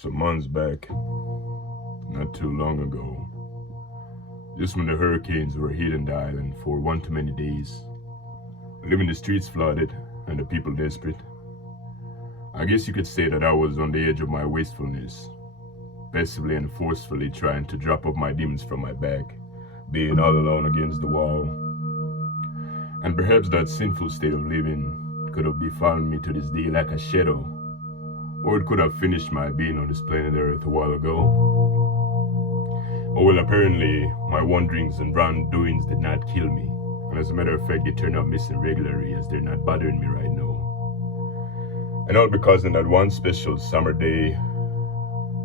Some months back, not too long ago, just when the hurricanes were hitting the island for one too many days, leaving the streets flooded and the people desperate. I guess you could say that I was on the edge of my wastefulness, passively and forcefully trying to drop off my demons from my back, being all alone against the wall. And perhaps that sinful state of living could have befallen me to this day like a shadow, or it could have finished my being on this planet Earth a while ago. Oh well, apparently my wanderings and wrongdoings did not kill me, and as a matter of fact, they turned out missing regularly as they're not bothering me right now. And all because in that one special summer day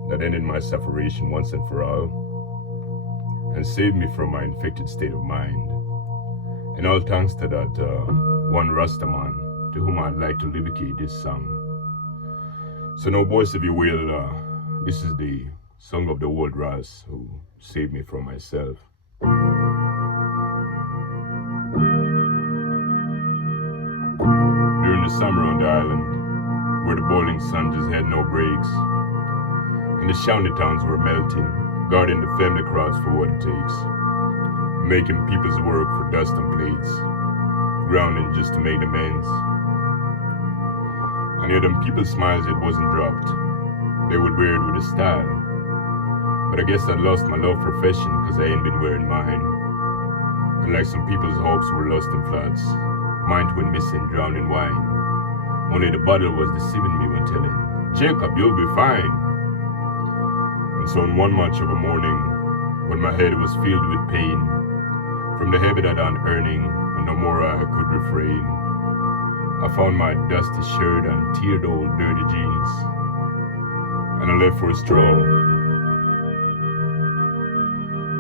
that ended my sufferation once and for all, and saved me from my infected state of mind. And all thanks to that one Rastaman, to whom I'd like to livicate this song. So now, boys, if you will, this is the song of the Old Ras who saved me from myself. During the summer on the island, where the boiling sun just had no breaks, and the shanty towns were melting, guarding the family crowds for what it takes, making people's work for dust and plates, grounding just to make amends. And yet them people's smiles it wasn't dropped. They would wear it with a style. But I guess I'd lost my love for fashion because I ain't been wearing mine. And like some people's hopes were lost in floods, mine went missing, drowned in wine. Only the bottle was deceiving me when telling, "Jacob, you'll be fine." And so on one much of a morning, when my head was filled with pain, from the habit I'd on earning, and no more I could refrain, I found my dusty shirt and teared old dirty jeans, and I left for a stroll.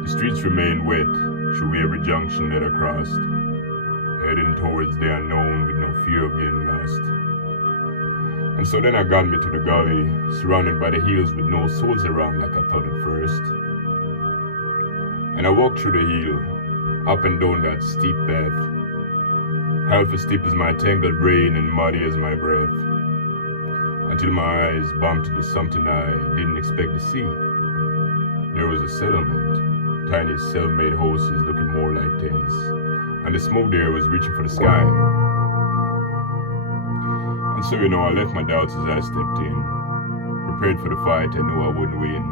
The streets remained wet through every junction that I crossed, heading towards the unknown with no fear of getting lost. And so then I got me to the gully, surrounded by the hills with no souls around like I thought at first. And I walked through the hill, up and down that steep path, half as steep as my tangled brain and muddy as my breath, until my eyes bumped into something I didn't expect to see. There was a settlement, tiny self-made houses looking more like tents, and the smoke there was reaching for the sky. And so, I left my doubts as I stepped in, prepared for the fight I knew I wouldn't win.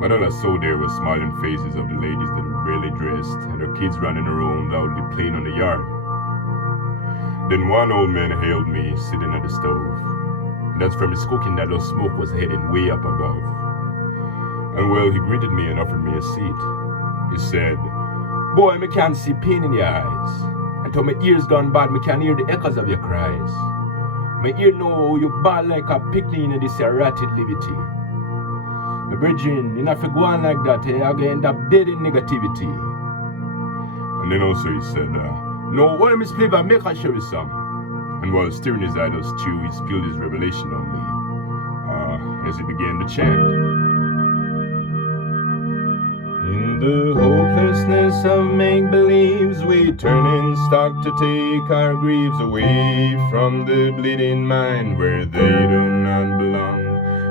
But all I saw there was smiling faces of the ladies that were barely dressed, and their kids running around loudly playing on the yard. Then one old man hailed me sitting at the stove, and that's from his cooking that the smoke was heading way up above. And well, he greeted me and offered me a seat. He said, "Boy, me can't see pain in your eyes, and till my ears gone bad, me can hear the echoes of your cries. My ear know you bawl like a picnic in this ratted liberty. My brethren, you not go on like that, you're going to end up dead in negativity." And then also he said, "No, what Miss Flavor, make I show you some." And while stirring his idle stew, he spilled his revelation on me, as he began to chant. In the hopelessness of make-believes, we turn in stock to take our griefs away from the bleeding mind where they do not belong.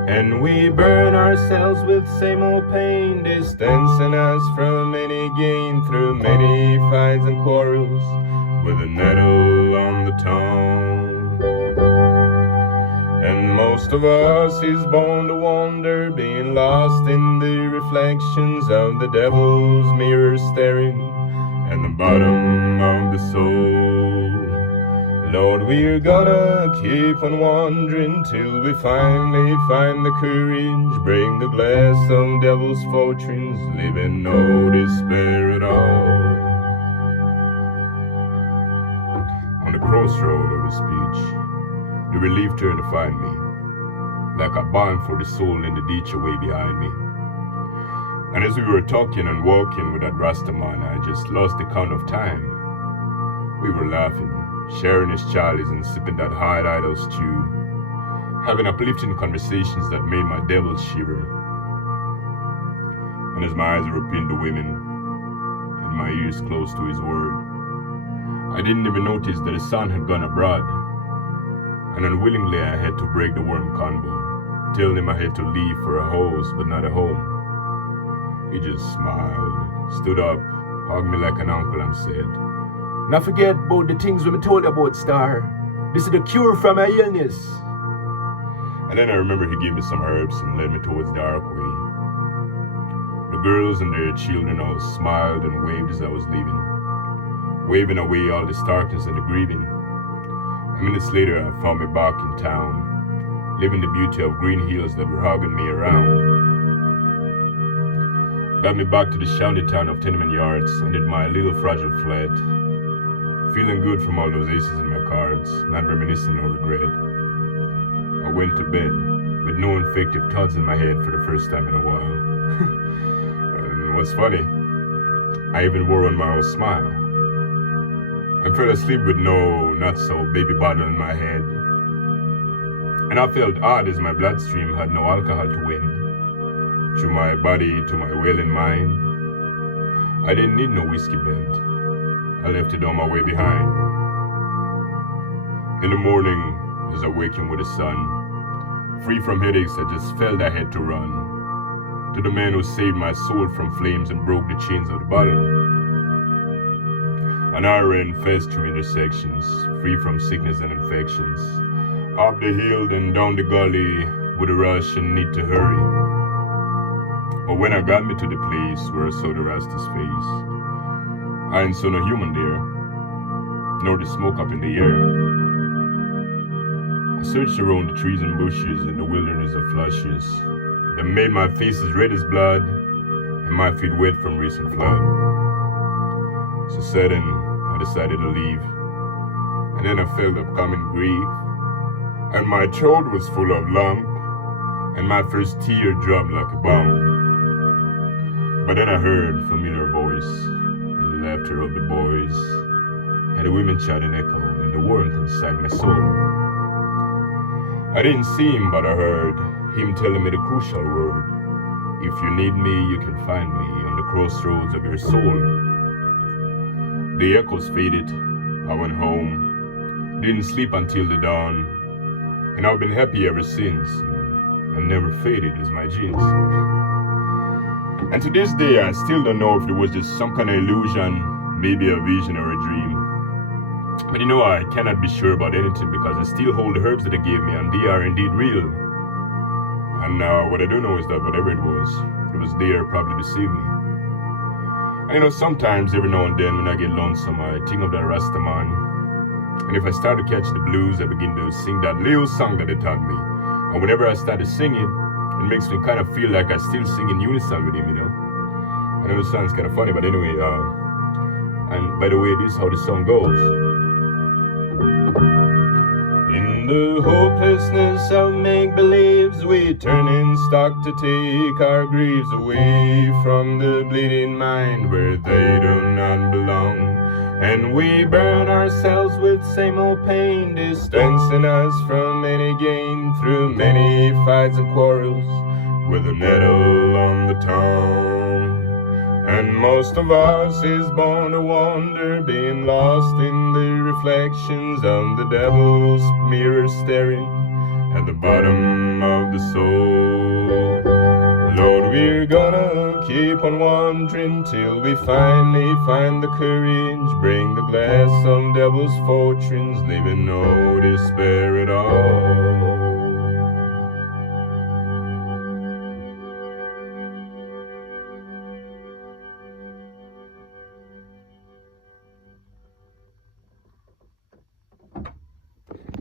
And we burn ourselves with same old pain, distancing us from any gain through many fights and quarrels with a nettle on the tongue. And most of us is born to wander, being lost in the reflections of the devil's mirror staring at the bottom of the soul. Lord, we're gonna keep on wandering till we finally find the courage, break the glass of devil's fortunes, leaving no despair at all. On the crossroad of his speech, the relief turned to find me, like a balm for the soul in the ditch away behind me. And as we were talking and walking with that Rastaman, I just lost the count of time. We were laughing, sharing his chalice and sipping that hard idle stew, having uplifting conversations that made my devil shiver. And as my eyes were pinned to women, and my ears close to his word, I didn't even notice that the sun had gone abroad, and unwillingly I had to break the warm convo, telling him I had to leave for a house, but not a home. He just smiled, stood up, hugged me like an uncle and said, "Now forget about the things we told you about, Star. This is the cure for my illness." And then I remember he gave me some herbs and led me towards the archway. The girls and their children all smiled and waved as I was leaving, waving away all this darkness and the grieving. Minutes later, I found me back in town, living the beauty of green hills that were hugging me around. Got me back to the shanty town of tenement yards and did my little fragile flat, feeling good from all those aces in my cards, not reminiscing or regret. I went to bed with no infective thoughts in my head for the first time in a while. And what's funny, I even wore on my own smile. I fell asleep with no not-so-baby bottle in my head. And I felt odd as my bloodstream had no alcohol to win. Through my body to my wailing mind, I didn't need no whiskey bend. I left it on my way behind. In the morning, as I wakened with the sun, free from headaches, I just felt I had to run to the man who saved my soul from flames and broke the chains of the bottle. And I ran fast through intersections, free from sickness and infections, up the hill and down the gully with a rush and need to hurry. But when I got me to the place where I saw the Rasta's face, I ain't saw no human there, nor the smoke up in the air. I searched around the trees and bushes in the wilderness of flushes that made my face as red as blood and my feet wet from recent flood. So sudden, I decided to leave, and then I felt upcoming grief, and my throat was full of lump, and my first tear dropped like a bomb. But then I heard a familiar voice, and the laughter of the boys, and the women shouting echo in the warmth inside my soul. I didn't see him, but I heard him telling me the crucial word: if you need me, you can find me on the crossroads of your soul. The echoes faded, I went home, didn't sleep until the dawn, and I've been happy ever since, and never faded as my jeans. And to this day, I still don't know if it was just some kind of illusion, maybe a vision or a dream. But you know, I cannot be sure about anything because I still hold the herbs that they gave me, and they are indeed real. And what I do know is that whatever it was there probably to save me. And you know, sometimes, every now and then, when I get lonesome, I think of that Rastaman. And if I start to catch the blues, I begin to sing that little song that they taught me. And whenever I start to sing it, it makes me kind of feel like I still sing in unison with him, you know. I know it sounds kind of funny, but anyway, and by the way, this is how the song goes. In the hopelessness of make-believes, we turn in stock to take our griefs away from the bleeding mind where they do not belong. And we burn ourselves with same old pain, distancing us from any gain through many fights and quarrels with a nettle on the tongue. And most of us is born to wander, being lost in the reflections of the devil's mirror staring at the bottom of the soul. Lord, we're gonna keep on wandering till we finally find the courage, bring the glass of devil's fortunes, leaving no despair at all.